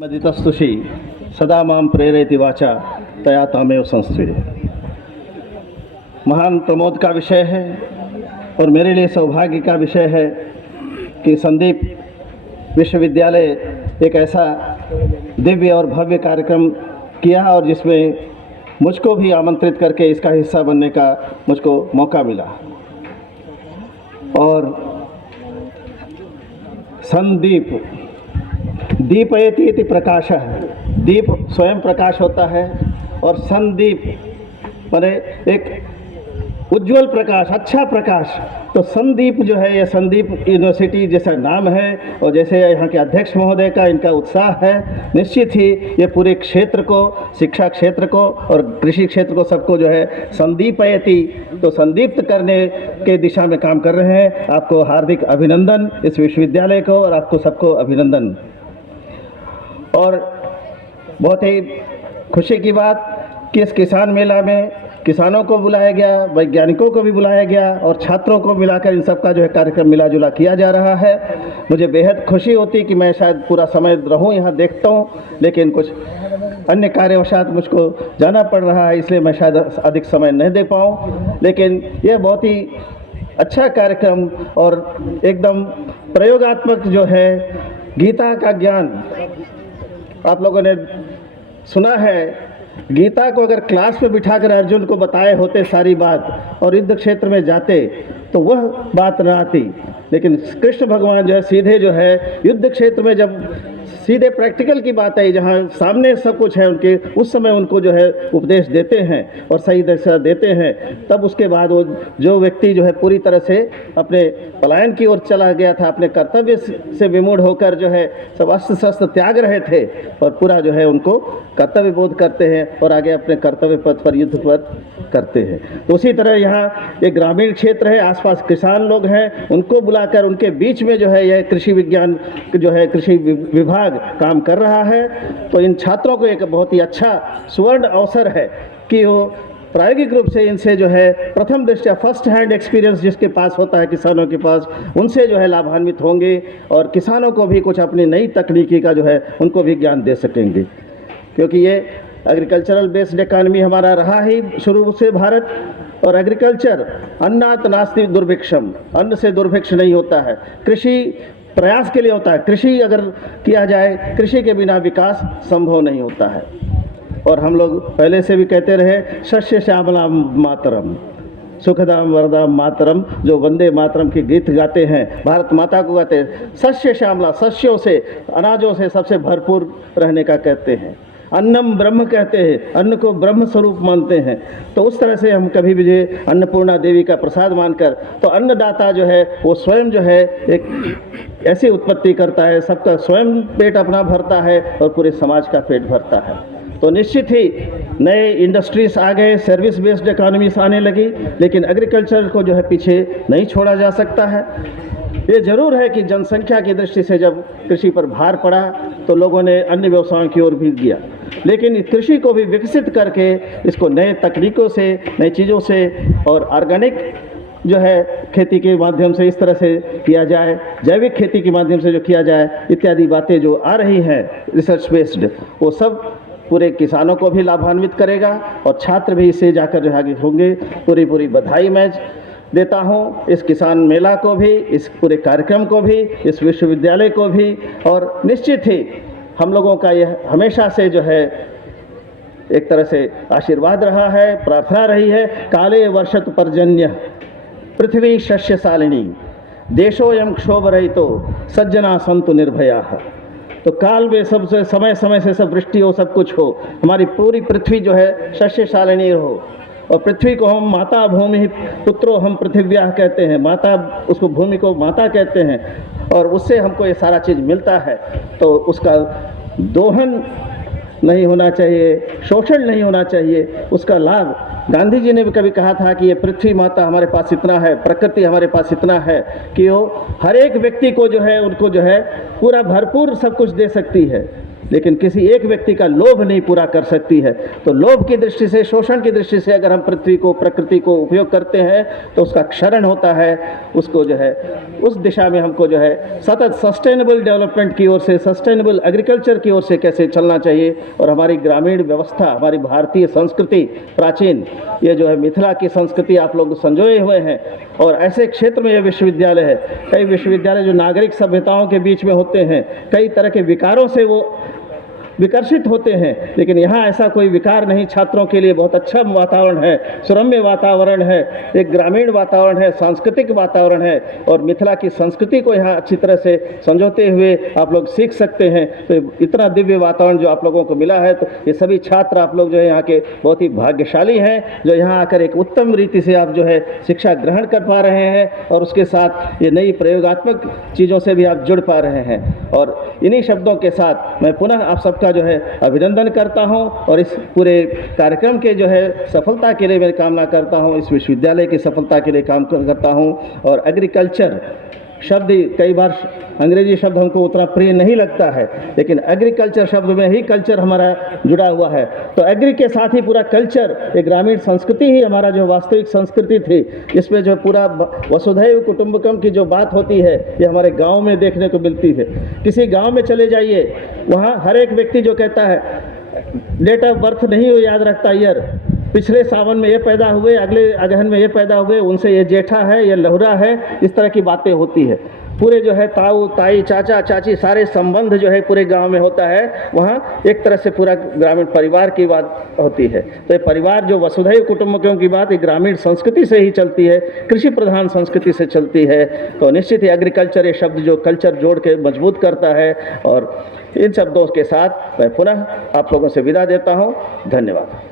मदितस्तुषि सदा मां प्रेरयति वाचा तया तामेव संस्थे। महान प्रमोद का विषय है और मेरे लिए सौभाग्य का विषय है कि संदीप विश्वविद्यालय एक ऐसा दिव्य और भव्य कार्यक्रम किया और जिसमें मुझको भी आमंत्रित करके इसका हिस्सा बनने का मुझको मौका मिला। और संदीप दीपयति इति प्रकाशः, दीप स्वयं प्रकाश होता है और संदीप माने एक उज्जवल प्रकाश, अच्छा प्रकाश। तो संदीप जो है, यह संदीप यूनिवर्सिटी जैसा नाम है और जैसे यहाँ के अध्यक्ष महोदय का इनका उत्साह है, निश्चित ही ये पूरे क्षेत्र को, शिक्षा क्षेत्र को और कृषि क्षेत्र को सबको जो है संदीपयति, तो संदीप्त करने के दिशा में काम कर रहे हैं। आपको हार्दिक अभिनंदन इस विश्वविद्यालय को और आपको सबको अभिनंदन। और बहुत ही खुशी की बात कि इस किसान मेला में किसानों को बुलाया गया, वैज्ञानिकों को भी बुलाया गया और छात्रों को मिलाकर इन सब का जो है कार्यक्रम मिला जुला किया जा रहा है। मुझे बेहद खुशी होती कि मैं शायद पूरा समय रहूं यहाँ, देखता हूँ, लेकिन कुछ अन्य कार्यवशात मुझको जाना पड़ रहा है, इसलिए मैं शायद अधिक समय नहीं दे पाऊँ। लेकिन यह बहुत ही अच्छा कार्यक्रम और एकदम प्रयोगात्मक जो है गीता का ज्ञान। आप लोगों ने सुना है, गीता को अगर क्लास में बिठाकर अर्जुन को बताए होते सारी बात और युद्ध क्षेत्र में जाते तो वह बात न आती, लेकिन कृष्ण भगवान जो है सीधे जो है युद्ध क्षेत्र में जब सीधे प्रैक्टिकल की बात आई, जहाँ सामने सब कुछ है उनके, उस समय उनको जो है उपदेश देते हैं और सही दिशा देते हैं। तब उसके बाद वो जो व्यक्ति जो है पूरी तरह से अपने पलायन की ओर चला गया था, अपने कर्तव्य से विमूढ़ होकर जो है सब अस्त्र शस्त्र त्याग रहे थे और पूरा जो है उनको कर्तव्य बोध करते हैं और आगे अपने कर्तव्य पथ पर, युद्ध पर करते हैं। तो उसी तरह यहाँ एक ग्रामीण क्षेत्र है, आसपास किसान लोग हैं, उनको बुलाकर उनके बीच में जो है यह कृषि विज्ञान जो है कृषि विभाग काम कर रहा है। तो इन छात्रों को एक बहुत ही अच्छा सुवर्ण अवसर है कि वो प्रायोगिक रूप से इनसे जो है प्रथम दृष्टया फर्स्ट हैंड एक्सपीरियंस जिसके पास होता है किसानों के पास, उनसे जो है लाभान्वित होंगे और किसानों को भी कुछ अपनी नई तकनीकी का जो है उनको भी ज्ञान दे सकेंगे। क्योंकि ये एग्रीकल्चरल बेस्ड इकॉनमी हमारा रहा ही शुरू से भारत, और एग्रीकल्चर अन्नात् नास्ति दुर्भिक्षम, अन्न से दुर्भिक्ष नहीं होता है, कृषि प्रयास के लिए होता है। कृषि अगर किया जाए, कृषि के बिना विकास संभव नहीं होता है। और हम लोग पहले से भी कहते रहे, शस्य श्यामला मातरम सुखदाम वरदाम मातरम, जो वंदे मातरम के गीत गाते हैं, भारत माता को गाते हैं। शस्य श्यामला, शस्यों से, अनाजों से सबसे भरपूर रहने का कहते हैं। अन्नम ब्रह्म कहते हैं, अन्न को ब्रह्म स्वरूप मानते हैं। तो उस तरह से हम कभी भी जो अन्नपूर्णा देवी का प्रसाद मानकर, तो अन्नदाता जो है वो स्वयं जो है एक ऐसी उत्पत्ति करता है, सबका स्वयं पेट अपना भरता है और पूरे समाज का पेट भरता है। तो निश्चित ही नए इंडस्ट्रीज आ गए, सर्विस बेस्ड इकॉनमीज आने लगी, लेकिन एग्रीकल्चर को जो है पीछे नहीं छोड़ा जा सकता है। ये जरूर है कि जनसंख्या की दृष्टि से जब कृषि पर भार पड़ा तो लोगों ने अन्य व्यवसायों की ओर भी गया, लेकिन कृषि को भी विकसित करके इसको नए तकनीकों से, नई चीज़ों से और ऑर्गेनिक जो है खेती के माध्यम से इस तरह से किया जाए, जैविक खेती के माध्यम से जो किया जाए, इत्यादि बातें जो आ रही हैं रिसर्च बेस्ड, वो सब पूरे किसानों को भी लाभान्वित करेगा और छात्र भी इससे जाकर जो आगे होंगे। पूरी बधाई मैं देता हूँ इस किसान मेला को भी, इस पूरे कार्यक्रम को भी, इस विश्वविद्यालय को भी। और निश्चित ही हम लोगों का यह हमेशा से जो है एक तरह से आशीर्वाद रहा है, प्रार्थना रही है, काले वर्षत पर्जन्य पृथ्वी शस्यशालिनी देशोऽयं क्षोभरहितो सज्जना सन्तु निर्भयाः। तो काल में सबसे समय समय से सब वृष्टि हो, सब कुछ हो, हमारी पूरी पृथ्वी जो है शस्यशालिनी हो। और पृथ्वी को हम माता भूमि पुत्रो हम पृथिव्याः कहते हैं, माता, उसको भूमि को माता कहते हैं और उससे हमको ये सारा चीज़ मिलता है। तो उसका दोहन नहीं होना चाहिए, शोषण नहीं होना चाहिए, उसका लाभ। गांधी जी ने भी कभी कहा था कि ये पृथ्वी माता हमारे पास इतना है, प्रकृति हमारे पास इतना है कि वो हर एक व्यक्ति को जो है, उनको जो है पूरा भरपूर सब कुछ दे सकती है। लेकिन किसी एक व्यक्ति का लोभ नहीं पूरा कर सकती है। तो लोभ की दृष्टि से, शोषण की दृष्टि से अगर हम पृथ्वी को, प्रकृति को उपयोग करते हैं तो उसका क्षरण होता है। उसको जो है उस दिशा में हमको जो है सतत सस्टेनेबल डेवलपमेंट की ओर से, सस्टेनेबल एग्रीकल्चर की ओर से कैसे चलना चाहिए। और हमारी ग्रामीण व्यवस्था, हमारी भारतीय संस्कृति प्राचीन, ये जो है मिथिला की संस्कृति आप लोग संजोए हुए हैं। और ऐसे क्षेत्र में यह विश्वविद्यालय है। कई विश्वविद्यालय जो नागरिक सभ्यताओं के बीच में होते हैं, कई तरह के विकारों से वो विकर्षित होते हैं, लेकिन यहाँ ऐसा कोई विकार नहीं। छात्रों के लिए बहुत अच्छा वातावरण है, सुरम्य वातावरण है, एक ग्रामीण वातावरण है, सांस्कृतिक वातावरण है। और मिथिला की संस्कृति को यहाँ अच्छी तरह से समझौते हुए आप लोग सीख सकते हैं। तो इतना दिव्य वातावरण जो आप लोगों को मिला है, तो ये सभी छात्र आप लोग जो है यहाँ के बहुत ही भाग्यशाली हैं, जो यहाँ आकर एक उत्तम रीति से आप जो है शिक्षा ग्रहण कर पा रहे हैं। और उसके साथ ये नई प्रयोगात्मक चीज़ों से भी आप जुड़ पा रहे हैं। और इन्हीं शब्दों के साथ मैं पुनः आप सबका जो है अभिनंदन करता हूं और इस पूरे कार्यक्रम के जो है सफलता के लिए मैं कामना करता हूं, इस विश्वविद्यालय की सफलता के लिए काम करता हूं। और एग्रीकल्चर शब्द, कई बार अंग्रेजी शब्द हमको उतना प्रिय नहीं लगता है, लेकिन एग्रीकल्चर शब्द में ही कल्चर हमारा जुड़ा हुआ है। तो एग्री के साथ ही पूरा कल्चर, एक ग्रामीण संस्कृति ही हमारा जो वास्तविक संस्कृति थी, इसमें जो पूरा वसुधैव कुटुंबकम की जो बात होती है, ये हमारे गांव में देखने को मिलती है। किसी गांव में चले जाइए, वहाँ हर एक व्यक्ति जो कहता है डेट ऑफ बर्थ नहीं हो याद रखता, ईयर, पिछले सावन में ये पैदा हुए, अगले अगहन में ये पैदा हुए, उनसे ये जेठा है, ये लहुरा है, इस तरह की बातें होती है। पूरे जो है ताऊ ताई चाचा चाची सारे संबंध जो है पूरे गांव में होता है। वहाँ एक तरह से पूरा ग्रामीण परिवार की बात होती है। तो ये परिवार जो वसुधैव कुटुंबकम की बात, ये ग्रामीण संस्कृति से ही चलती है, कृषि प्रधान संस्कृति से चलती है। तो निश्चित ही एग्रीकल्चर ये शब्द जो कल्चर जोड़ के मजबूत करता है। और इन शब्दों के साथ मैं पुनः आप लोगों से विदा देता हूँ। धन्यवाद।